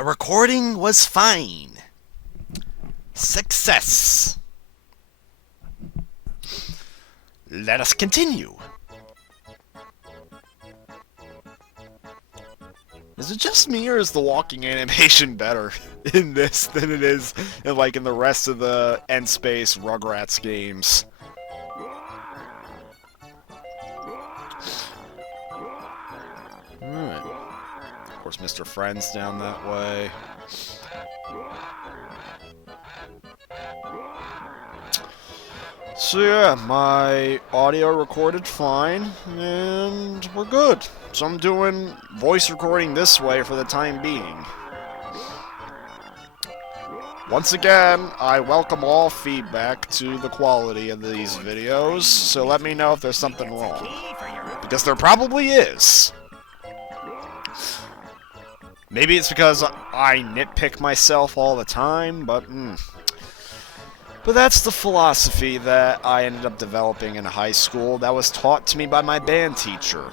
The recording was fine. Success. Let us continue. Is it just me, or is the walking animation better in this than it is in, like, in the rest of the End Space Rugrats games? Alright. Of course, Mr. Friend's down that way. So yeah, my audio recorded fine, and we're good. So I'm doing voice recording this way for the time being. Once again, I welcome all feedback to the quality of these videos, so let me know if there's something wrong. Because there probably is. Maybe it's because I nitpick myself all the time, but that's the philosophy that I ended up developing in high school that was taught to me by my band teacher.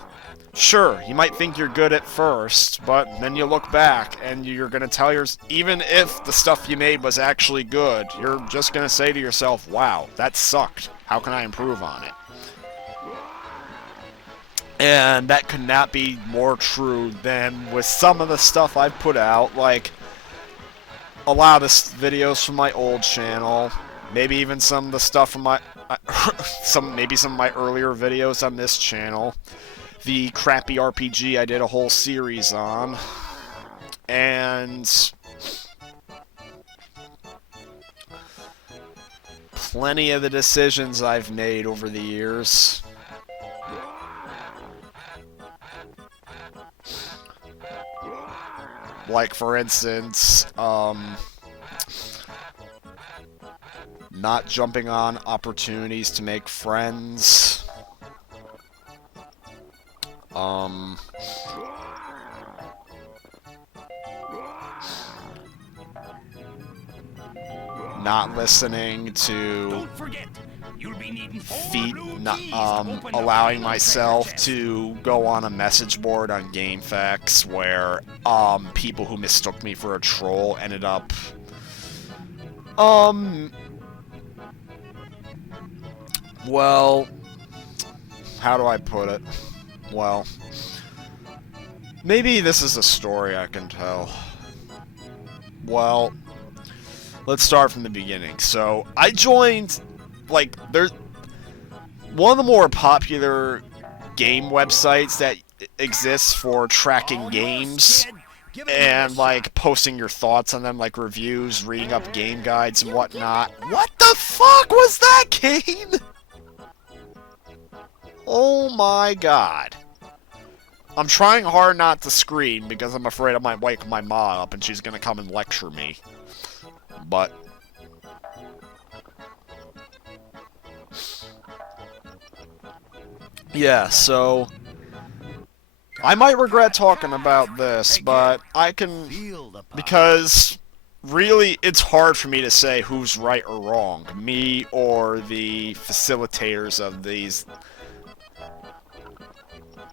Sure, you might think you're good at first, but then you look back and you're gonna tell even if the stuff you made was actually good, you're just gonna say to yourself, wow, that sucked. How can I improve on it? And that could not be more true than with some of the stuff I've put out, like a lot of the videos from my old channel, maybe even some of the stuff from my maybe some of my earlier videos on this channel. The crappy RPG I did a whole series on, and plenty of the decisions I've made over the years. Like, for instance, not jumping on opportunities to make friends. Not listening to allowing myself to go on a message board on GameFAQs where people who mistook me for a troll ended up well, how do I put it? Well, maybe this is a story I can tell. Well, let's start from the beginning. So, I joined, like, there's one of the more popular game websites that exists for tracking games and, like, posting your thoughts on them, like reviews, reading up game guides and whatnot. What the fuck was that, Kane? Oh my god. I'm trying hard not to scream because I'm afraid I might wake my ma up and she's gonna come and lecture me. But yeah, so I might regret talking about this, but I can, because really it's hard for me to say who's right or wrong, me or the facilitators of these.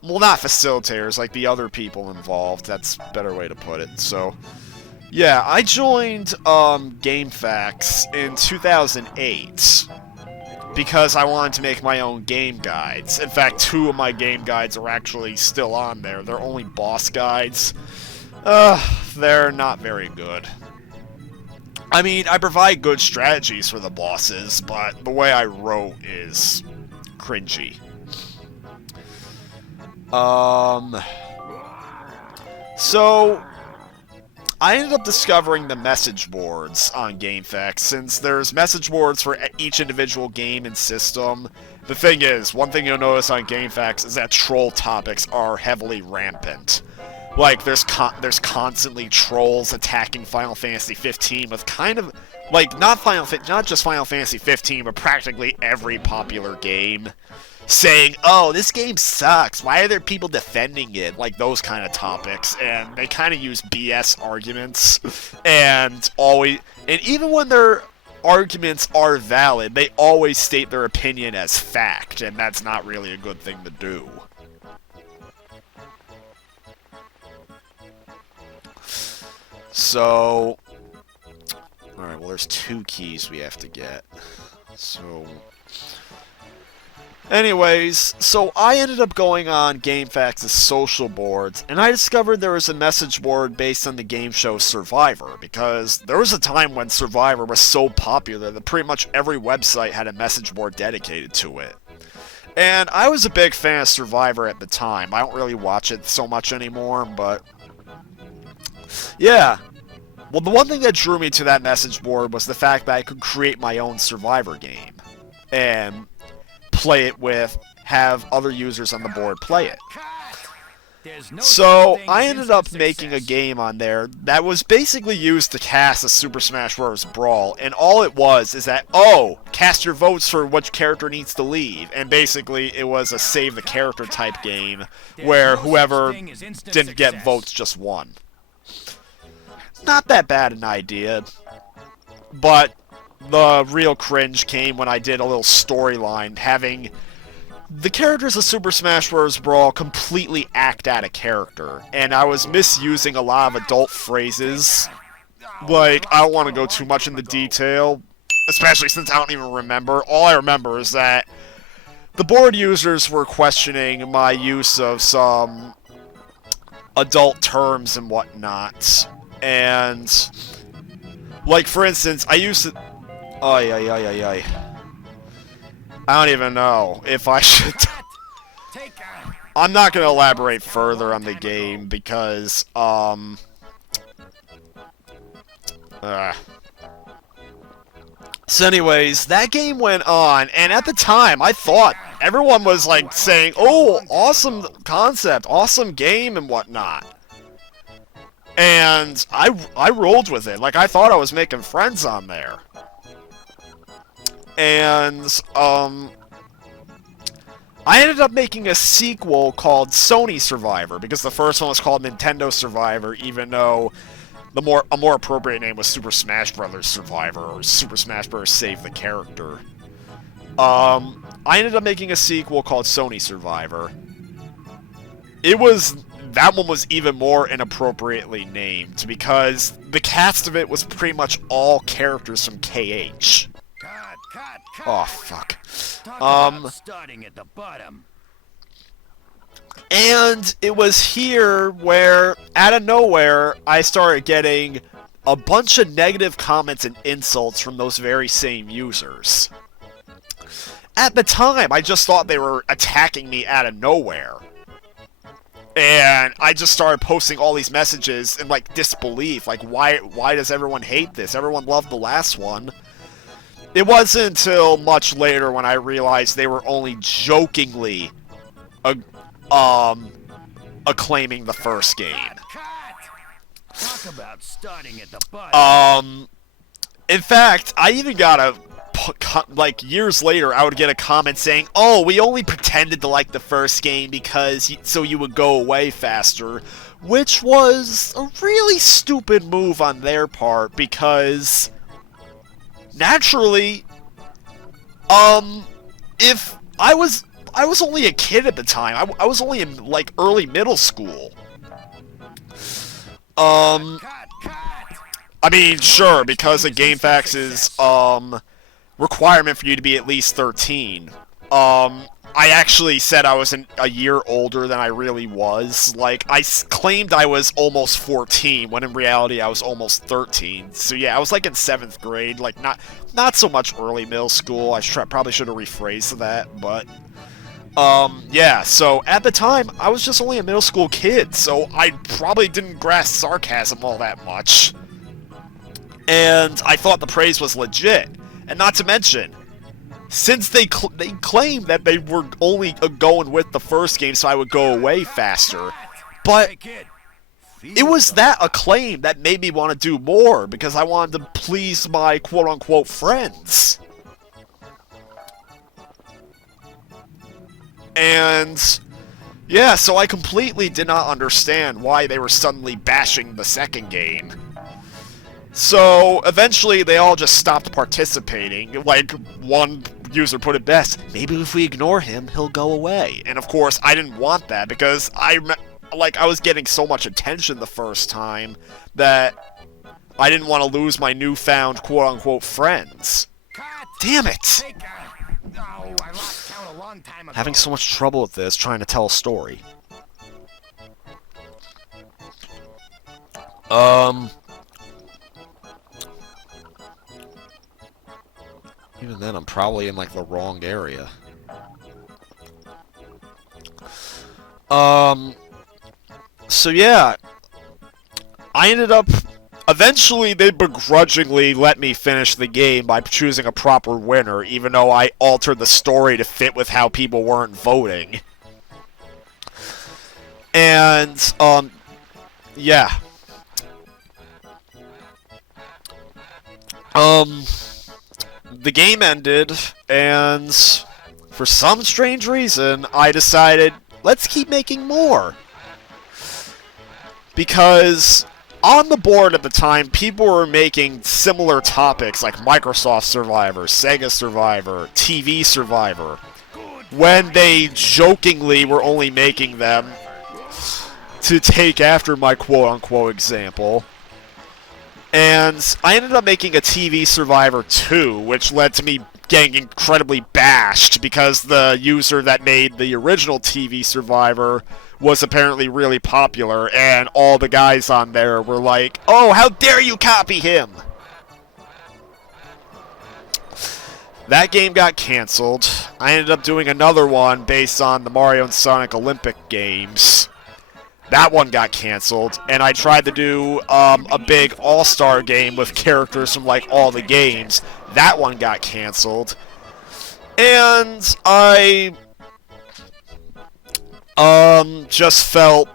Well, not facilitators, like the other people involved. That's a better way to put it. So, yeah, I joined GameFAQs in 2008 because I wanted to make my own game guides. In fact, 2 of my game guides are actually still on there. They're only boss guides. They're not very good. I mean, I provide good strategies for the bosses, but the way I wrote is cringy. So, I ended up discovering the message boards on GameFAQs, since there's message boards for each individual game and system. The thing is, one thing you'll notice on GameFAQs is that troll topics are heavily rampant. Like, there's constantly trolls attacking Final Fantasy 15 with kind of, like, not just Final Fantasy 15, but practically every popular game. Saying, oh, this game sucks, why are there people defending it? Like, those kind of topics. And they kind of use BS arguments. And even when their arguments are valid, they always state their opinion as fact. And that's not really a good thing to do. So, alright, well there's 2 keys we have to get. So, anyways, so I ended up going on GameFAQs' social boards, and I discovered there was a message board based on the game show Survivor, because there was a time when Survivor was so popular that pretty much every website had a message board dedicated to it. And I was a big fan of Survivor at the time. I don't really watch it so much anymore, but yeah. Well, the one thing that drew me to that message board was the fact that I could create my own Survivor game and play it with, have other users on the board play it. So I ended up making a game on there that was basically used to cast a Super Smash Bros. Brawl, and all it was is that, oh, cast your votes for which character needs to leave, and basically it was a save the character type game where whoever didn't get votes just won. Not that bad an idea, but the real cringe came when I did a little storyline having the characters of Super Smash Bros. Brawl completely act out a character, and I was misusing a lot of adult phrases. Like, I don't want to go too much into detail, especially since I don't even remember. All I remember is that the board users were questioning my use of some adult terms and whatnot. And, like, for instance, I used to... I don't even know if I should... I'm not going to elaborate further on the game because, So anyways, that game went on, and at the time, I thought everyone was, like, saying, oh, awesome concept, awesome game, and whatnot. And I rolled with it. Like, I thought I was making friends on there. And, I ended up making a sequel called Sony Survivor, because the first one was called Nintendo Survivor, even though a more appropriate name was Super Smash Bros. Survivor, or Super Smash Bros. Save the Character. I ended up making a sequel called Sony Survivor. That one was even more inappropriately named, because the cast of it was pretty much all characters from KH. Oh, fuck. Starting at the bottom. And it was here where, out of nowhere, I started getting a bunch of negative comments and insults from those very same users. At the time, I just thought they were attacking me out of nowhere. And I just started posting all these messages in, like, disbelief. Like, why does everyone hate this? Everyone loved the last one. It wasn't until much later when I realized they were only jokingly acclaiming the first game. Talk about starting at the bottom. In fact, I even got like, years later, I would get a comment saying, oh, we only pretended to like the first game because so you would go away faster, which was a really stupid move on their part, because naturally, if I was only a kid at the time. I was only in, like, early middle school. I mean, sure, because of GameFAQs' requirement for you to be at least 13. I actually said I was a year older than I really was. Like, I claimed I was almost 14, when in reality I was almost 13. So yeah, I was, like, in 7th grade. Like, not so much early middle school. I probably should have rephrased that, but... yeah, so at the time, I was just only a middle school kid, so I probably didn't grasp sarcasm all that much. And I thought the praise was legit. And not to mention, since they claimed that they were only going with the first game so I would go away faster, but it was that acclaim that made me want to do more, because I wanted to please my quote-unquote friends. And, yeah, so I completely did not understand why they were suddenly bashing the second game. So, eventually, they all just stopped participating. Like, one user put it best, maybe if we ignore him, he'll go away. And of course, I didn't want that, because like, I was getting so much attention the first time that I didn't want to lose my newfound quote-unquote friends. Damn it! I lost count a long time ago. Having so much trouble with this, trying to tell a story. Even then, I'm probably in, like, the wrong area. So yeah. I ended up... Eventually, they begrudgingly let me finish the game by choosing a proper winner, even though I altered the story to fit with how people weren't voting. And, yeah. The game ended, and for some strange reason, I decided, let's keep making more. Because on the board at the time, people were making similar topics like Microsoft Survivor, Sega Survivor, TV Survivor, when they jokingly were only making them to take after my quote-unquote example. And I ended up making a TV Survivor 2, which led to me getting incredibly bashed because the user that made the original TV Survivor was apparently really popular, and all the guys on there were like, "Oh, how dare you copy him!" That game got canceled. I ended up doing another one based on the Mario and Sonic Olympic games. That one got canceled, and I tried to do a big all-star game with characters from, like, all the games. That one got canceled. And I just felt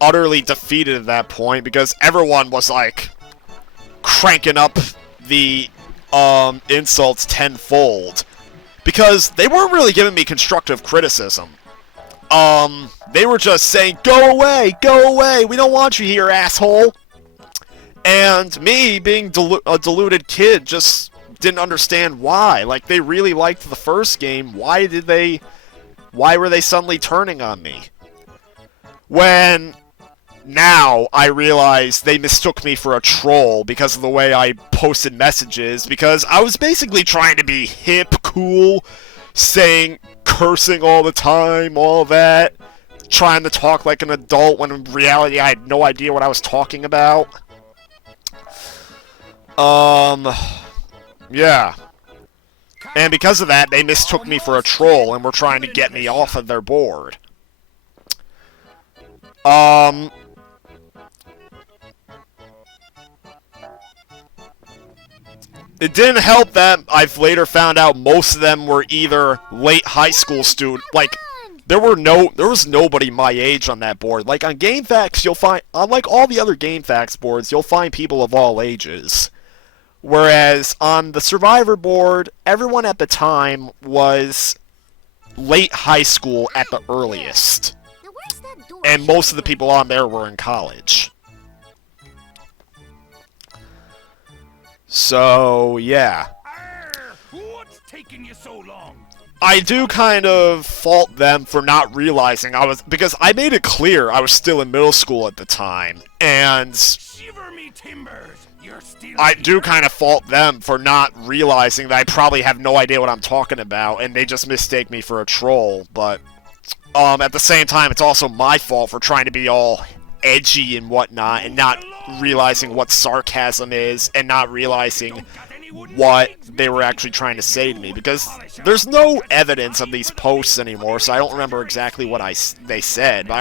utterly defeated at that point because everyone was, like, cranking up the insults tenfold. Because they weren't really giving me constructive criticism. They were just saying, go away, we don't want you here, asshole. And me, being a deluded kid, just didn't understand why. Like, they really liked the first game, why were they suddenly turning on me? When now I realize they mistook me for a troll because of the way I posted messages, because I was basically trying to be hip, cool, cursing all the time, all that, trying to talk like an adult when in reality I had no idea what I was talking about. Yeah. And because of that, they mistook me for a troll and were trying to get me off of their board. It didn't help that I've later found out most of them were either late high school students. Like, there was nobody my age on that board. Like, on GameFAQs, you'll find, unlike all the other GameFAQs boards, you'll find people of all ages. Whereas on the Survivor board, everyone at the time was late high school at the earliest. And most of the people on there were in college. So, yeah. What's taking you so long? I do kind of fault them for not realizing because I made it clear I was still in middle school at the time, and Shiver me timbers, you're still I do kind of fault them for not realizing that I probably have no idea what I'm talking about, and they just mistake me for a troll, but at the same time, it's also my fault for trying to be all edgy and whatnot, and not realizing what sarcasm is, and not realizing what they were actually trying to say to me, because there's no evidence of these posts anymore, so I don't remember exactly what they said, but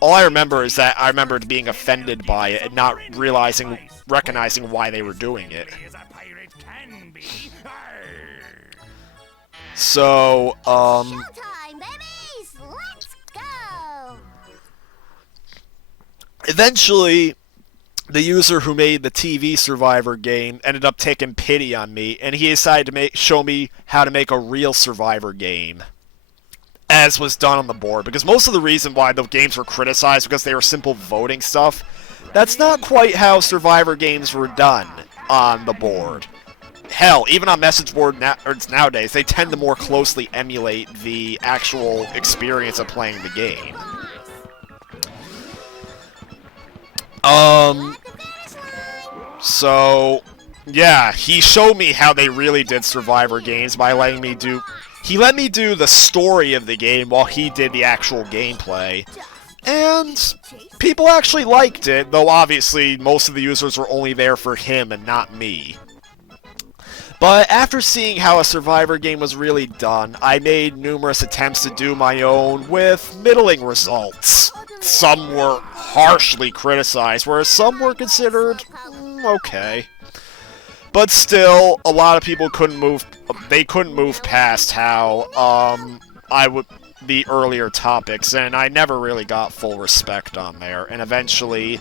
all I remember is that I remembered being offended by it and not recognizing why they were doing it. So, Showtime, babies! Let's go! Eventually, the user who made the TV Survivor game ended up taking pity on me, and he decided to show me how to make a real Survivor game, as was done on the board. Because most of the reason why the games were criticized because they were simple voting stuff, that's not quite how Survivor games were done on the board. Hell, even on message boards nowadays, they tend to more closely emulate the actual experience of playing the game. Um, At the finish line. so, yeah, he showed me how they really did Survivor games by letting me do... He let me do the story of the game while he did the actual gameplay. And people actually liked it, though obviously most of the users were only there for him and not me. But after seeing how a Survivor game was really done, I made numerous attempts to do my own with middling results. Some were harshly criticized, whereas some were considered okay. But still, a lot of people couldn't move past how the earlier topics, and I never really got full respect on there. And eventually,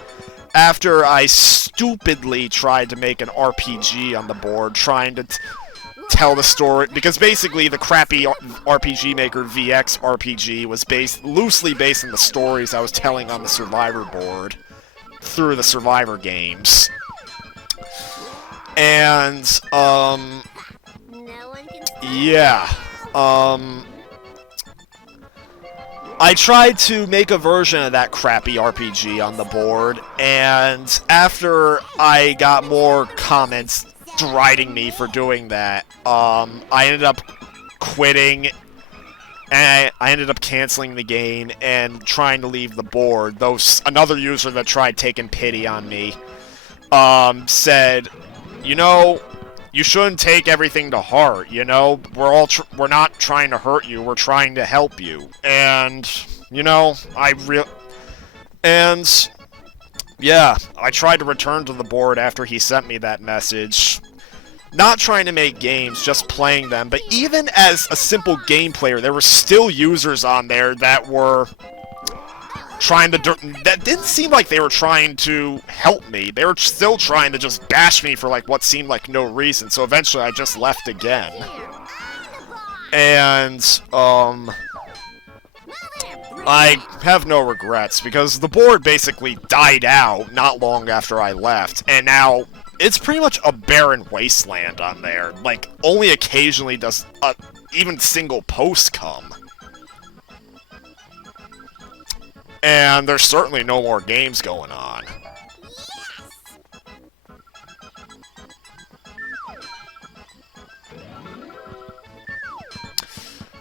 after I stupidly tried to make an RPG on the board, trying to tell the story, because basically the crappy RPG Maker VX RPG was loosely based on the stories I was telling on the Survivor board through the Survivor games. And, No one can yeah, I tried to make a version of that crappy RPG on the board, and after I got more comments deriding me for doing that, I ended up quitting, and I ended up canceling the game and trying to leave the board, though another user that tried taking pity on me, said, you know, you shouldn't take everything to heart, you know? We're not trying to hurt you, we're trying to help you. And, you know, yeah, I tried to return to the board after he sent me that message. Not trying to make games, just playing them. But even as a simple game player, there were still users on there that were that didn't seem like they were trying to help me. They were still trying to just bash me for like what seemed like no reason. So eventually I just left again. And I have no regrets because the board basically died out not long after I left, and now it's pretty much a barren wasteland on there. Like, only occasionally does even single post come. And there's certainly no more games going on.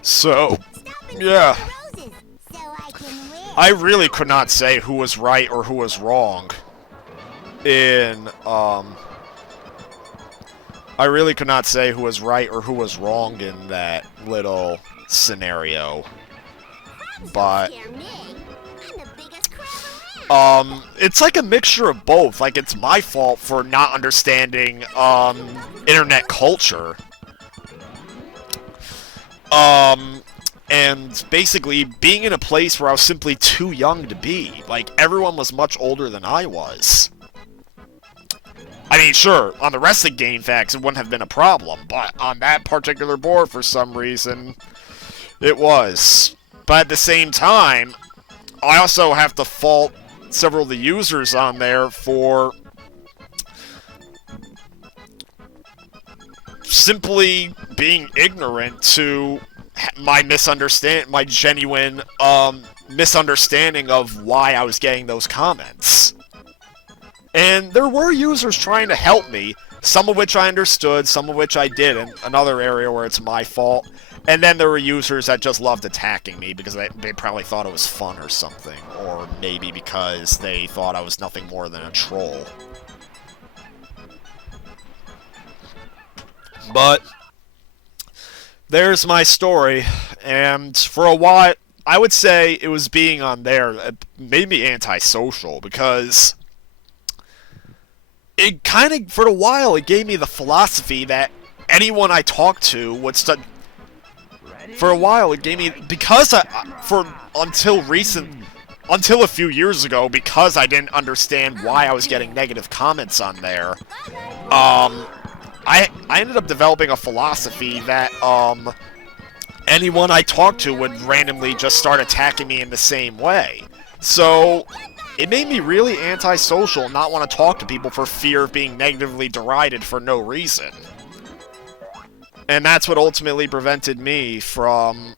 So, yeah. I really could not say who was right or who was wrong in, I really could not say who was right or who was wrong in that little scenario. But it's like a mixture of both. Like, it's my fault for not understanding, internet culture. And basically being in a place where I was simply too young to be. Like, everyone was much older than I was. I mean, sure, on the rest of GameFAQs it wouldn't have been a problem, but on that particular board, for some reason, it was. But at the same time, I also have to fault several of the users on there for simply being ignorant to my genuine misunderstanding of why I was getting those comments. And there were users trying to help me, some of which I understood, some of which I didn't, another area where it's my fault. And then there were users that just loved attacking me because they probably thought it was fun or something, or maybe because they thought I was nothing more than a troll. But there's my story, and for a while, I would say it was being on there that made me antisocial, because it kind of, for a while, it gave me the philosophy that anyone I talked to would for a while, it gave me, because until a few years ago, because I didn't understand why I was getting negative comments on there, I ended up developing a philosophy that, anyone I talked to would randomly just start attacking me in the same way. So, it made me really antisocial and not want to talk to people for fear of being negatively derided for no reason. And that's what ultimately prevented me from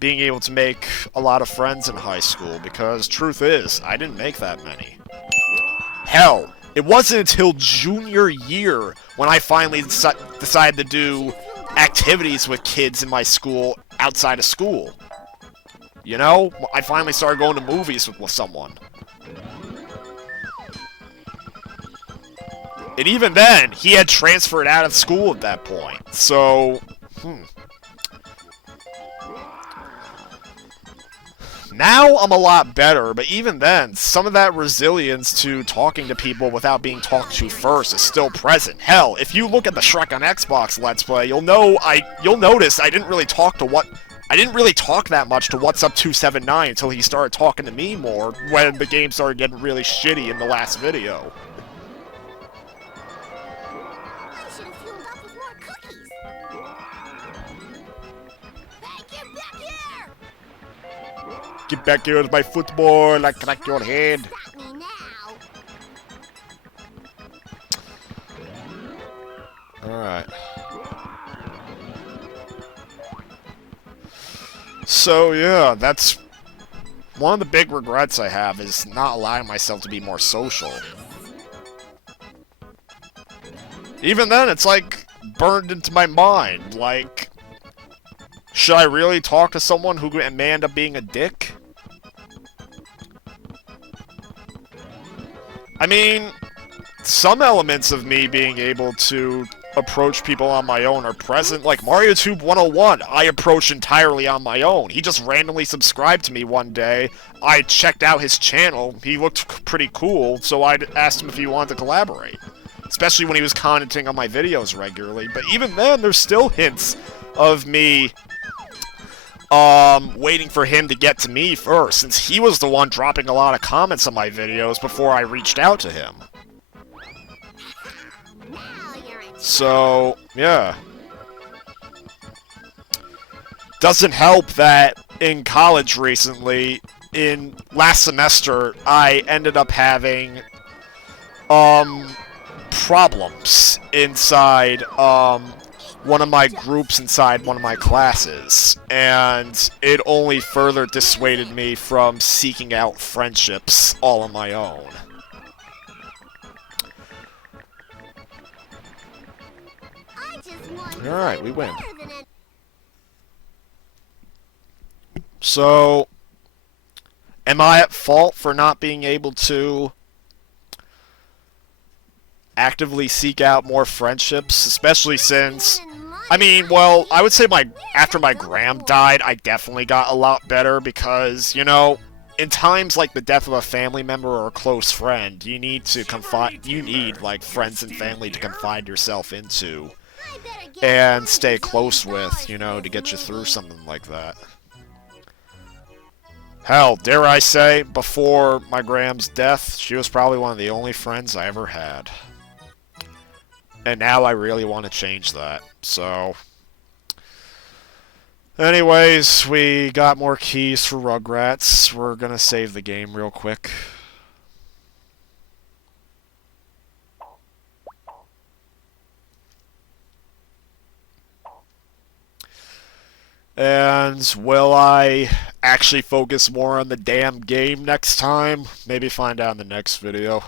being able to make a lot of friends in high school, because truth is, I didn't make that many. Hell, it wasn't until junior year when I finally decided to do activities with kids in my school outside of school. You know, I finally started going to movies with someone. And even then, he had transferred out of school at that point. So, Now I'm a lot better, but even then, some of that resilience to talking to people without being talked to first is still present. Hell, if you look at the Shrek on Xbox Let's Play, you'll notice I didn't really talk that much to What's Up 279 until he started talking to me more when the game started getting really shitty in the last video. I should have fueled up with more cookies. Hey, get back here! Get back here with my football, I crack your head. Stop me now. Alright. So, yeah, that's one of the big regrets I have is not allowing myself to be more social. Even then, it's like burned into my mind. Like, should I really talk to someone who may end up being a dick? I mean, some elements of me being able to approach people on my own are present. Like MarioTube 101, I approached entirely on my own. He just randomly subscribed to me one day. I checked out his channel. He looked pretty cool, so I asked him if he wanted to collaborate. Especially when he was commenting on my videos regularly. But even then, there's still hints of me waiting for him to get to me first, since he was the one dropping a lot of comments on my videos before I reached out to him. So, yeah. Doesn't help that in college recently, in last semester, I ended up having, problems inside, one of my groups inside one of my classes, and it only further dissuaded me from seeking out friendships all on my own. Alright, we win. So, am I at fault for not being able to actively seek out more friendships, especially since, I mean, well, I would say after my gram died, I definitely got a lot better because, you know, in times like the death of a family member or a close friend, you need like friends and family to confide yourself into and stay close with, you know, to get you through something like that. Hell, dare I say, before my Gram's death, she was probably one of the only friends I ever had. And now I really want to change that, so... Anyways, we got more keys for Rugrats. We're gonna save the game real quick. And will I actually focus more on the damn game next time? Maybe find out in the next video.